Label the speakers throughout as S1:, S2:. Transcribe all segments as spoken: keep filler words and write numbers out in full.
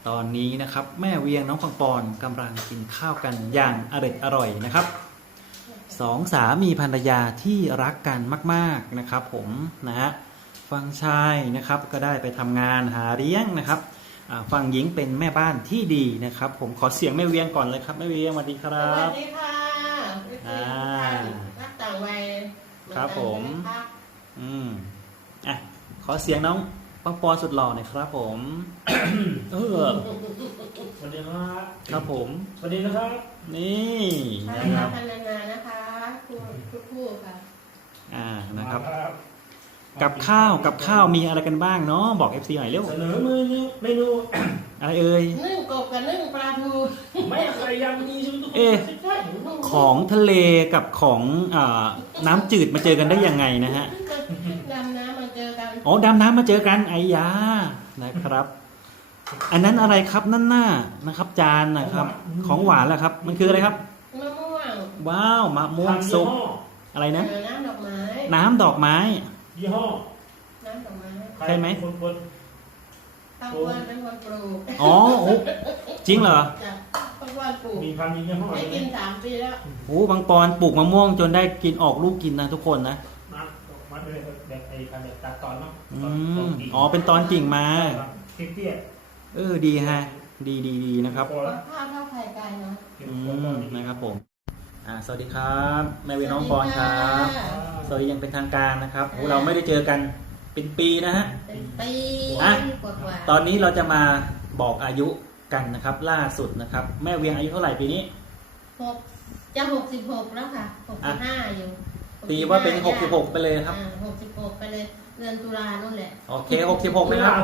S1: ตอนนี้นะครับแม่เวียงน้องปังปอนกำลังกินข้าวกันอย่างอร่อยอร่อยนะครับสองสามีภรรยาที่รักกันมากๆนะครับผมนะฮะฝั่งชายนะครับก็ได้ไปทำงานหาเลี้ยงนะครับฝั่งหญิงเป็นแม่บ้านที่ดีนะครับผมขอเสียงแม่เวียงก่อนเลยครับแม่เวียงสวัสดีครับ
S2: สวัสดีค่ะอ่านักต่างวัย
S1: ครับผมอืมอ่ะขอเสียงน้องปังปอนสุดหล่อหน่อยครับผมเออ
S3: สวัสดีครับ
S1: ครับผม
S3: สวัสดีนะครับ
S1: นี่
S2: นะครับพันนานะคะคู่คู่ค่ะ
S1: อ่านะครับกับข้าวกับข้าวมีอะไรกันบ้างเนาะบอก เอฟ ซี หน่อยเร็ว
S3: เสนอมือเมนู
S1: อะไรเอ่ย
S2: นึ่งกบกับนึ่งปลาทู
S3: ไม่ใครยำมีใช่ไหมทุกคน
S1: เอ๊ะของทะเลกับของอ่าน้ำจืดมาเจอกันได้ยังไงนะฮะ
S2: ดำน้ำมาเจอกัน
S1: อ๋อดำน้ำมาเจอกันไอ้ยานะครับอันนั้นอะไรครับนั่นหน้านะครับจานนะครับของหวานแหละครับมันคืออะไรครับ
S2: มะม่วง
S1: ว้าวมะม่วงซุปอะไรนะ
S2: น้ำดอกไม้
S1: น้ำดอกไม้
S3: ยี่ห้อ
S2: น้ำดอกไม้
S1: ใช่ไหม
S2: บางคนเป็นคนปลูก
S1: อ๋อจริงเหรอบ
S2: างคนปลูก
S3: มีพันยี่ห้อ
S2: ได้กินสามปีแล้ว
S1: โอ้บางปอนปลูกมะม่วงจนได้กินออกลูกกินนะทุกคนนะ
S3: มามาเลยแบบไอ้พันแบบตัดตอนเนาะ
S1: อ๋อเป็นตอนกิ่งมา
S3: เตี้ย
S1: เออดีฮะดีดีดีนะครับ
S2: ข้าวเท่าไข่ไก่เนาะ
S1: อืมนะครับผมอ่าสวัสดีครับแม่เวน้องปอนครับสวัสดียังเป็นทางการนะครับเราไม่ได้เจอกันเป็นปีนะฮะ
S2: เป็นปี
S1: อ่ะตอนนี้เราจะมาบอกอายุกันนะครับล่าสุดนะครับแม่เวียงอายุเท่าไหร่ปีนี้
S2: หกจะหกสิบหกแล้วค่ะหกสิบห้าอยู่
S1: ตีว่าเป็นหกสิบหกไปเลยครับ
S2: หกสิบหกไปเลยเดือนตุลานู่นแหละ
S1: โอเคหกสิบหกเลยครับ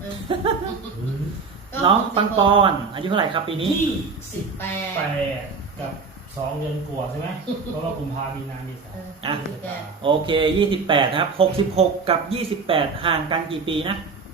S1: น้องปังปอนอายุเท่าไหร่ครับปีนี้
S2: สิบแปด
S3: แปดกับสองเดือนกว่าใช่ไหมเพราะว่ากุมภาพันธ์มีนาเมษา
S1: อ่ะโอเคยี่สิบแปดครับหกสิบหกกับยี่สิบแปดห่างกันกี่ปีนะ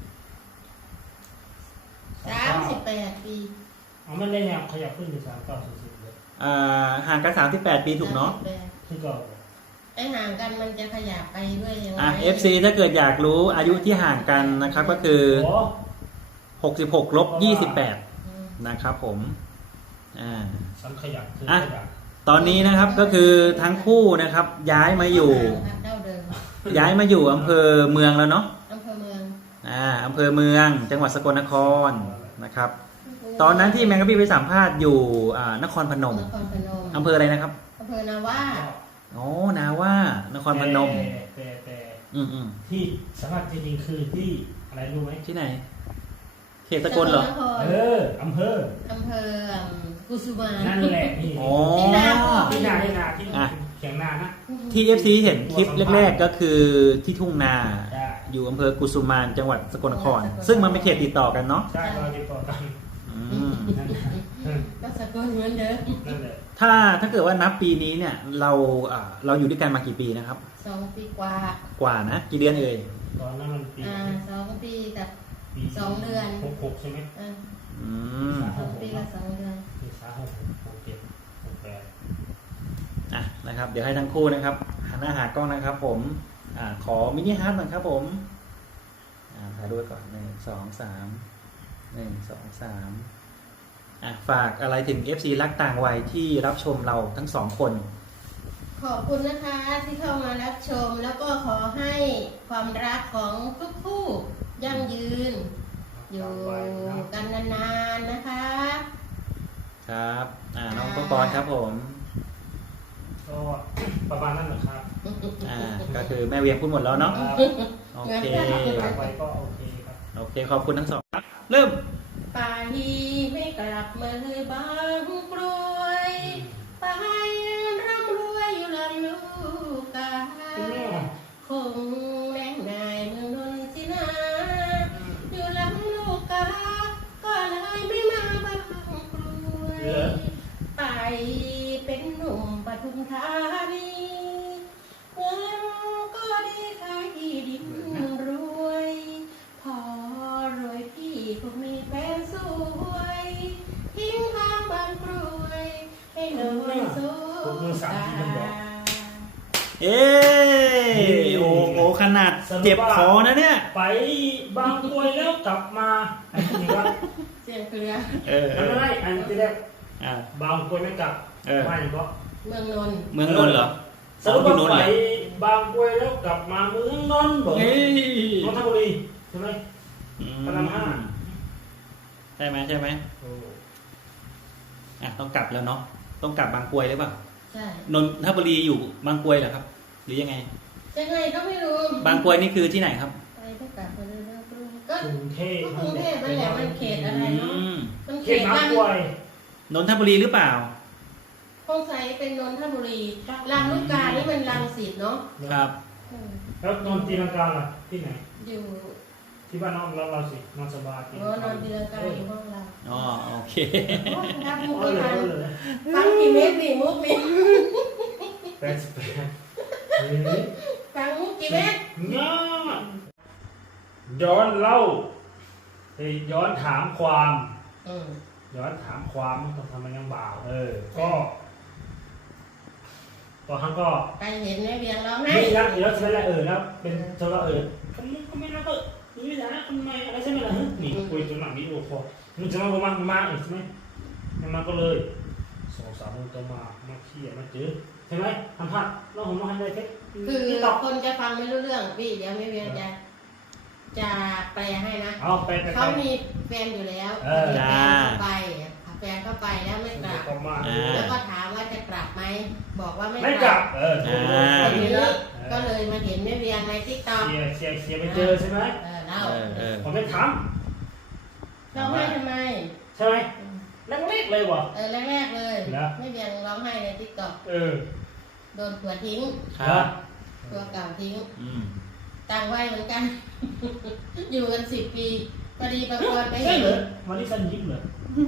S2: สามสิบแปดปี
S3: อ๋อมันได้ยังขยับขึ้นถึงสามเก้าสุดๆเลย
S1: อ่าห่างกันสามสิบแปดปีถูกเนาะ
S3: ที่ก็
S2: ไอห่างกันมันจะขยับไปด้วยยังไง
S1: อ่ะ เอฟ ซี ถ้าเกิดอยากรู้อายุที่ห่างกันนะครับก็คือหกสิบหกลบยี่สิบแปดนะครับผมอ่า
S3: สังขยับคือ
S1: อ่ะตอนนี้นะครับก็คือทั้งคู่นะครับย้ายมาอยู่ย้ายมาอยู่อำเภอเมืองแล้วเนาะ
S2: อำเภอเมือง
S1: อ่าอำเภอเมืองจังหวัดสกลนครนะครับตอนนั้นที่แมงกะพี่ไปสัมภาษณ์อยู่อ่านครพนมอำเภออะไรนะครับ
S2: อำเภอนาว่า
S1: โอ้นาว่านครพนม
S3: แต่แต่
S1: อืมอืม
S3: ที่สัมภาษณ์จริงๆคือที่อะไรรู้ไหม
S1: ที่ไหนเขตสกลเหรอ
S3: เอออำเภอ
S2: อำเภอกุสุมา
S3: นั่นแหละนี่
S1: ที่นา
S3: ที่นาที่นาที่เขียงนาฮะ
S1: ที่ เอฟ ซี เห็นคลิปแรกๆก็คือที่ทุ่งนาอยู่อำเภอกุสุมานจังหวัดสกลนครซึ่งมันไม่เขตติดต่อกันเนาะ
S3: ใช่เราติดต่อกัน
S2: ก็สกลเหมือนเดิม
S1: ถ้าถ้าเกิดว่านับปีนี้เนี่ยเราเราอยู่ด้วยกันมากี่ปีนะครับ
S2: สองปีกว่าก
S1: ว่านะกี่เดือนเอ่ย
S3: ตอนนั้นมันปี
S2: อ่าสองปีกับสองเดือน
S3: หกหกใช่ไหม
S1: อืม
S2: สองปีกับสองเดือน
S3: ปีสามหกหกเจ็ดหกแปด
S1: อ่ะนะครับเดี๋ยวให้ทั้งคู่นะครับหันหน้าหากล้องนะครับผมอ่าขอมินิฮาร์ดหน่อยครับผมอ่าถ่ายรูปก่อนหนึ่งสองสามหนึ่งสองสามอ่ะฝากอะไรถึง เอฟ ซี รักต่างวัยที่รับชมเราทั้งสองคน
S2: ขอบคุณนะคะที่เข้ามารับชมแล้วก็ขอให้ความรักของทุกคู่ยั่งยืนอยู่กันนานๆนะคะ
S1: ครับอ่าน้องปอนครับผม
S3: ก็ประมาณนั้นนะครับ
S1: อ่าก็คือแม่เวียงพูดหมดแล้วเนาะโอเค
S3: ไปก็โอเคครับ
S1: โอเคขอบคุณทั้งสองเริ่ม
S2: ป่าฮีไม่กลับเมื่อบางกรวยไปร่ำรวยอยู่ลำลูกกาคงแรงนายเมืองนนทินาอยู่ลำลูกกาก็เลยไม่มาบางกรวยไปเป็นหนุ่มปทุมธานีเงินก็ดีขายที่ดินรวยพอรวยพี่คงมีแฟนสวยทิ้งทางบางกรวยให้หนุ่มโซ่
S1: เอ๊โอ้โหขนาดเจ็บคอนะเนี่ย
S3: ไปบางกรวยแล้วกลับมาอันนี้ก็
S2: เสียงเครือ
S1: เออเอ
S3: ไม่
S1: อ
S3: ได้อันที่ได้
S1: อ่า
S3: บางกลวยไม่กลับ
S1: เออ
S3: ว่าอย่างก็
S2: เมืองนนท์
S1: เมืองนนท์เหรอ
S3: สรุป
S1: ที่
S3: ว่าน
S1: นท์
S3: ไป
S1: เหรอบ
S3: างกลวยแล้วกลับมาเมืองนนท์บอก
S1: เฮ้ย
S3: นนทบุรีใช่ไหม
S1: อืม
S3: พระรามห้า
S1: ใช่ไหมใช่ไหม
S3: โอ้
S1: อ่ะต้องกลับแล้วเนาะต้องกลับบางกรวยหรือเปล่า
S2: ใช่
S1: นนทบุรีอยู่บางกรวยเหรอครับ หรือยังไง
S2: ยังไงก็ไม่รู้
S1: บางกรวยนี่คือที่ไหนครับ
S2: ไปก็กลับไปเลยนะก็
S3: กรุงเทพ
S2: กรุงเทพนั่นแหละมันเขตอะไรเนาะ
S1: อืม
S2: มัน
S3: เข
S2: เข
S3: ต
S2: ต
S3: บาง
S2: บ้าน
S3: กรวย
S1: นนทบุรีหรือเปล่า
S2: คงใส่เป็นนนทบุรีลำลูกกานี่มันรังสิตเนาะ
S1: ครับ
S2: อืม
S3: แล้วนอนตีลังกาล่ะที่ไหน
S2: อยู่
S3: ที่บ้านนอนเราเราสินอนสบาย
S2: โอ้นอนตีลังกาอยู่ห้องเรา
S1: อ๋อโอเค
S2: โอ้รับมุก
S3: เอ
S2: ไม่
S3: อเลย
S2: ทัน
S3: เออเลย
S2: ฟังกี่เมตรนี่มุกนี่
S3: แปดสิบแปดเฮ้ย
S2: ฟังมุกกี่เมตร
S3: ย้อนย้อนเล่าเฮ้ยย้อนถามความ
S2: อืม
S3: ย้อนถามความมันต้องทำมันยังบ่าว เออ ก็ตอนนั้นก็
S2: ใครเห็นแม่เบียงร้องไห้
S3: ไม่รักเดี๋ยวใช่ไหมล่ะเออแล้วเป็นโซลาเออก็ไม่ก็ไม่รักก็นี่นะทำไมอะไรใช่ไหมล่ะนี่คุยจนหนังนี้โอ้โหมันจะมาประมาณประมาณอีกใช่ไหมมันก็เลยสองสามโมงต่อมามาเครียดมาเจอใช่ไหมทำพลาดเราผมมาทำอะไรแค่
S2: คือ
S3: ที่ตอบ
S2: คนจะฟังไม่รู้เรื่องพี่เดี๋ยวแม่เบียงจะจะแปลให้นะ
S3: เอาไปไป
S2: เขามีแฟนอยู่แล้ว
S3: เออ
S2: แฟนเข้าไปแฟนเข้าไปแล้วไม่กลับ
S3: ก็มา
S1: อ่า
S2: แล้วก็ถามว่าจะกลับไหมบอกว่าไม่
S3: ไม่
S2: ก
S3: ก
S2: ลั
S3: ลั
S2: บบ
S3: เออโทรโทร
S2: ที
S3: นี่
S2: นี้
S3: นะ
S2: ก็เลยมาเห็นแม่เบียงในทิกตอก
S3: เชียร์เชียร์เชียร์ไปเจอใช่ไหม
S2: เออเล่า
S1: เออเออ
S3: ผมไปถาม
S2: ร้องไห้ทำไม
S3: ใช่ไหมเล็กๆเลยวะ
S2: เออแรกๆเลย
S3: นะ
S2: แม่เบียงร้องไห้ในทิกตอก
S3: เออ
S2: โดนผัวทิ้ง
S1: ครับ
S2: ตัวเก่าทิ้ง
S1: อืม
S2: ต่างวัยเหมือนกัน อยู่กันสิบปีพอดีบางกรไป
S3: ใช่
S2: เห็น
S3: เหรอวันนี้สันยิ้มเหรอบ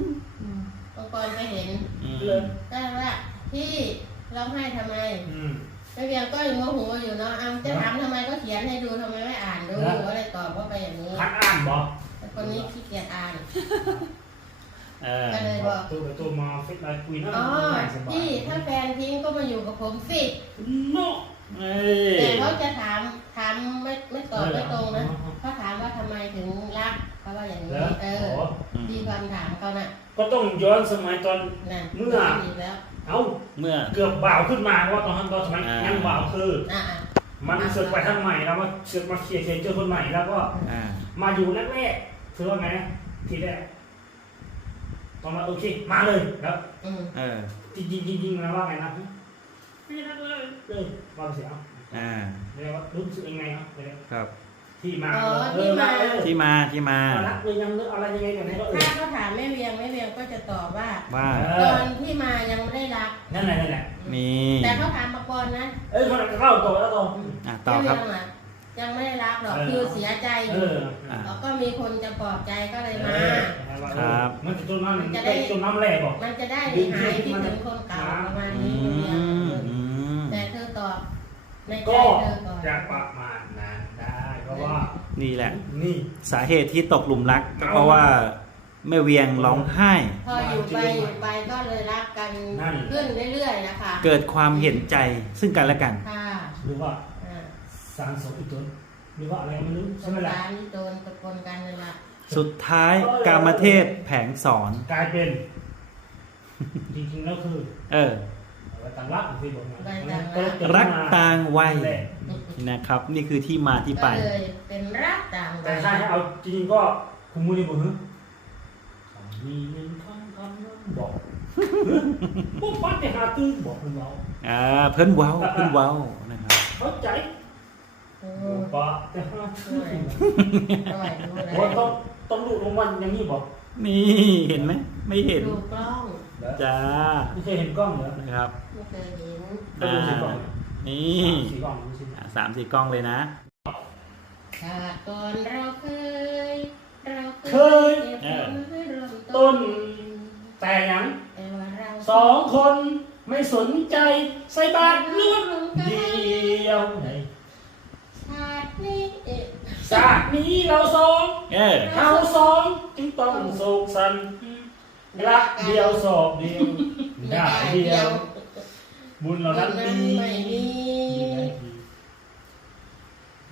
S2: างกรไปเห็น
S1: อืม
S3: เลย
S2: ได้ว่าพี่ร้องไห้ทำไม
S3: อืม
S2: แม่เบียงก็ยังโมโหอยู่เนาะอ้ำจะถามทำไมก็เขียนให้ดูทำไมไม่อ่านดู
S3: นะ
S2: ก็เลยตอบว่าไปอย่างนี้
S3: คัดอ่านบ่
S2: แต่คนนี้ขี้เกียจอ่าน
S1: เออ
S2: ก็เลยบอก
S3: ตัวไปตัวมาฟิตไลน์คุยนะ
S2: อ๋อ
S3: ง่ายสบาย
S2: พี่ถ้าแฟนทิ้งก็มาอยู่กับผมสิ
S3: โน่
S1: เอ้ย
S2: แต่เขาจะถามถามไม่ไม่ตอบไม่ตรงนะ
S3: เออ
S2: เขาถามว่าทำไมถึงรักเขาว่าอย่างนี้
S3: แล้ว
S2: เออ
S3: อ๋อ
S2: ดีความถามเขาน่ะ
S3: ก็ต้องย้อนสมัยตอน
S2: น่ะ
S3: เมื่อ
S2: ดีแล้ว
S3: เอ้า
S1: เมื่อ
S3: เกือบบ่าวขึ้นมาเพราะว่าตอนนั้นตอนสมัย
S1: อ่ายั
S3: ยังบ่าวคือ
S2: อ่ะอ่ะ
S3: มันเสือกไปทางใหม่แล้วมาเสือกมาเคลียร์เคลียร์เจอคนใหม่แล้วก็
S1: อ่า
S3: มาอยู่แรกๆคือว่าไงนะทีแรกตอนมาโอเคมาเลยแล้ว
S2: อืม
S1: เออ
S3: จริงจริงจริงๆนะว่าไงนะไม่รักเลยเลยว่าไปเสียเอา
S1: อ่า
S3: เรียกว่ารู้สึกยังไงครับเรียก
S1: ครับ
S3: ที่มา
S2: อ๋อ
S3: เอ
S2: ที่
S3: อ
S2: มา
S3: เออ
S1: ที่มาที่มา
S3: รักเลยยังเลือกอะไรยังไงแบบไหนก็เออ
S2: ถ้าเขาถามแม่เวียงแม่เวียงก็จะตอบว่า
S1: ว่า
S3: เอ
S2: ต
S3: อ
S2: อนที่มายังไม่ได้รัก
S3: นั่นแหละนั่นแหละ
S1: นี่
S2: แต่เขาถามปากรนะ
S3: เอ้ยคนเล่าต่อแล้วต่อ
S1: อ่ะต่อ
S2: แม่
S1: ค
S2: เวี
S1: รั
S2: ย
S1: บ
S2: งอ่ะยังไม่ได้รักหรอก
S3: เออ
S2: คือเสียใจอ
S3: เอยู่ อ
S1: อ่ะ
S2: แล้วก็มีคนจะปลอบใจก็เลยมา
S1: ครับ
S3: มันจะจนน้ำจะจนน้ำแร่บอก
S2: มันจะได้หายคิดถึงคนเก่าประมาณ
S1: อื
S2: นี้แม่เวียง
S1: มอืม
S2: แต่เธอตอบในใจ
S3: ก็
S2: เธอก่อน
S3: จะประมาณนั้นได้เพราะว่า
S1: นี่แหละ
S3: นี่
S1: สาเหตุที่ตกหลุมรักก็เพราะว่าแม่เวียงร้องไห้
S2: พออยู่ไปอยู่ไปก็เลยรักกันขึ้นเรื่อยๆนะคะ
S1: เกิดความเห็นใจซึ่งกันและกัน
S2: ค่ะ
S3: หรือว่า
S2: อ่า
S3: สารสมอีกตัวหรือว่าอะไรไม่รู้
S2: ส
S3: ใช่
S2: ง
S3: ไหมล่ะ
S2: สารโดนตะโกนกันเลยล่ะ
S1: สุดท้ายกามเทพแผงสอน
S3: กลายเป็น จริงๆแล้วคือ
S1: เออ
S3: อะไรต่างรักที่บอกมา
S1: รักต่างวัย
S3: นั่นแหละ
S1: นะครับ นี่คือที่มาที่ไป
S2: ก็เลยเป็นรักต่าง
S3: แต่
S2: วัย
S3: ถ้าให้เอาจริงๆก็คุณมูนี่บอกฮึมีหนึ่งคำคำนั้นบอกพวกฟันแต่หาตื้อบอกคุณเรา
S1: อ่า เพิ่นเว้าเพิ่นเว้านะครับ
S3: เข้าใจ
S2: โอ้
S3: โอ้ปะแต่หาตื้อ
S2: ร่อยดูแล
S3: โอ้ต้องต้องดูลงวันอย่างนี้บอก
S1: นี่เห็นไหม ไม่เห็น
S2: ดูกล้อง
S1: จ้า
S3: ไม่เคยเห็นกล้องเหรอ
S1: นะครับ
S2: ไม่เคยเห็น
S3: ต้องดูสีกล้อง
S1: นี่
S3: สีกล้องดูสิ
S1: อ่ะสามสี่กล้องเลยนะ
S2: ชาติก่อนเราเคย เรา
S3: เคย
S2: เก็บผลรวม
S3: ต้น แต่ยัง
S2: แต่ว่าเรา
S3: สองคนไม่สนใจใส่บาตรเลือดเดียว
S2: ชาตินี้เอ๊ะ
S3: ชาตินี้เราสอง
S1: เออ
S3: เราสองจึงต้องโศกสันรักเดียวสอบเดียวได้เดียว บุญเรานั้น
S2: นั้น
S3: ดี
S2: ไม่มี
S3: มี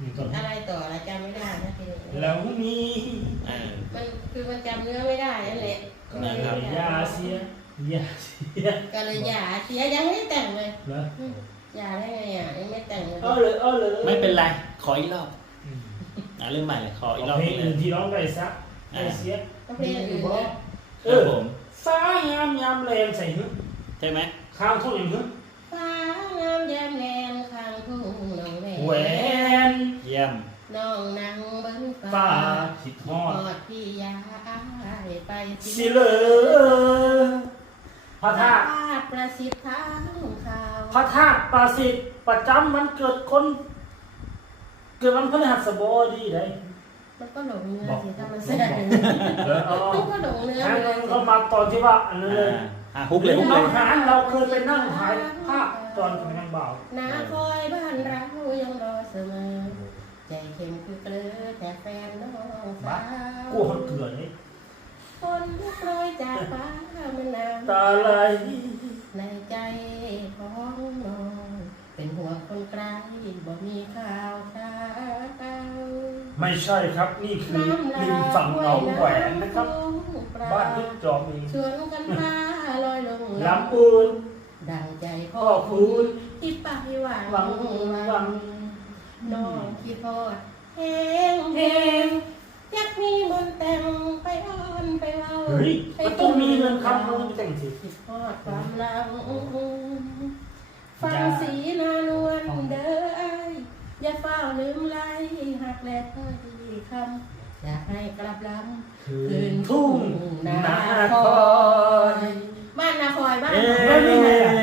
S3: ก่อน
S2: อะไรต่ออะไรจำไม่ได้นะทีนี้
S3: แล้วมี
S1: เออ
S2: มันคือมันจำเนื้อไม่ได้นั่นแหละ
S1: นะครับ
S3: ยาเสียยาเสีย
S2: ก็เลยหย่าเสียยังไม่ได้แต่งเลย
S3: นะ
S2: หย่าได้ไงอ่ะยังไม่แต่งเลย
S3: เออเลยเออเลย
S1: ไม่เป็นไร ขออีกรอบอ่ะเรื่องใหม่เลยขออีกรอบ
S3: เพล
S1: ห
S3: ง
S1: นึ่ง
S3: อื่นที่ร้องได้ซักได้เสีย
S2: ก็เพลงอื่นนะ
S3: เอ
S1: ครับ
S3: อ
S1: ผม
S3: ฟ้างามยามแรงใส่หึ
S1: ใช่ไหม
S3: ข้าวทุ่งอย่างหึ
S2: ฟ้างามยามแลงข้างทุ่งหนองแหว
S3: แหวน น
S1: เยี่ยม
S2: น้องนางเบิ้ง
S3: ฟ้า
S2: ฟ้า
S3: ทิดท
S2: ท
S3: อ
S2: อ
S3: ด
S2: ดพี่ยาอายไป
S3: สิเลอพระธาตุ
S2: ตุประสิทธิ์ทางข่าว
S3: พระธาตุประสิทธิ์ประจำวันเกิดคน เกิดวันพฤหัสบดีได้
S2: มันก็หลงเนื้อสิถ้ามันแสดง
S3: เออเอา
S2: มันก็หลงเนื้อ
S3: งั้น
S2: เลย
S3: เรามาตอนที่ว่าอันนั้นเลย
S1: อ่าอ่ะฮุกเลยฮุกเล
S3: น้
S1: ย
S3: องหานเราเคยไปนั่งถ่ายภาพตอนเป็นนางบ่าว
S2: นาคอยบ้านเรายังรอเสมอใจเข้มคือเกลือแต่แฟนน้องสาว
S3: กลัวคนเกลือเลย
S2: คนลุกลอยจากฟ้ามันนาน
S3: ตาไหล
S2: ในใจของน้องเป็นห่วงคนไกลบ่มีข่าวคราว
S3: ไม่ใช่ครับนี่คือริมฝั่งหนองแหวนนะครับ บ้านลึกจอมเอง
S2: ชวนกันพาลอยลง
S3: ลำปูน
S2: ดังใจพ่
S3: พ่
S2: อ
S3: อ
S2: คุ
S3: คุณ ณ
S2: ที่ไปหวัง
S3: หวังหวัง
S2: น้องคิดพอดแหง
S3: เพ
S2: แห
S3: ล
S2: ง
S3: ง
S2: อยากมีมนต์แต่งไปอ้อนไปเล่า
S3: เฮ้ยมันต้องมีเงินคำมันแต่งสิ
S2: คิดพอดความหลังฟังสีนานวลเด้อไอายอย่าเฝ้าลืมไล่หักแลถ้อยคำอยากให้กลับลำ
S3: คื
S2: คื
S3: น
S2: น
S3: ทุ่
S2: ทุ่
S3: ง
S2: ง
S3: นา
S2: นา
S3: ค
S2: ค
S3: อ
S2: อย ยบ้านนาคอยบ้าน
S3: เอ๊
S2: นาคอย
S3: ะ